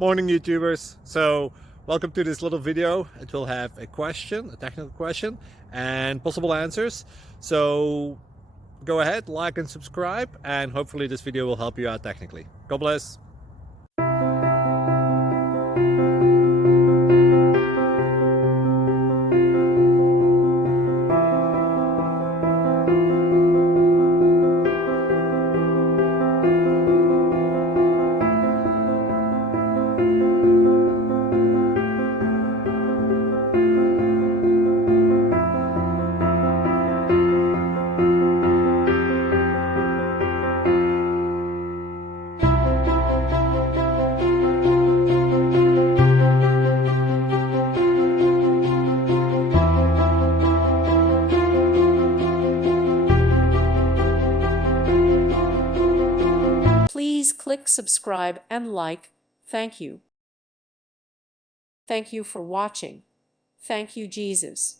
Morning YouTubers. So welcome to this little video. It will have a question, a technical question, and possible answers. So go ahead, like and subscribe, and hopefully this video will help you out technically. God bless. Please click subscribe and like. Thank you. Thank you for watching. Thank you, Jesus.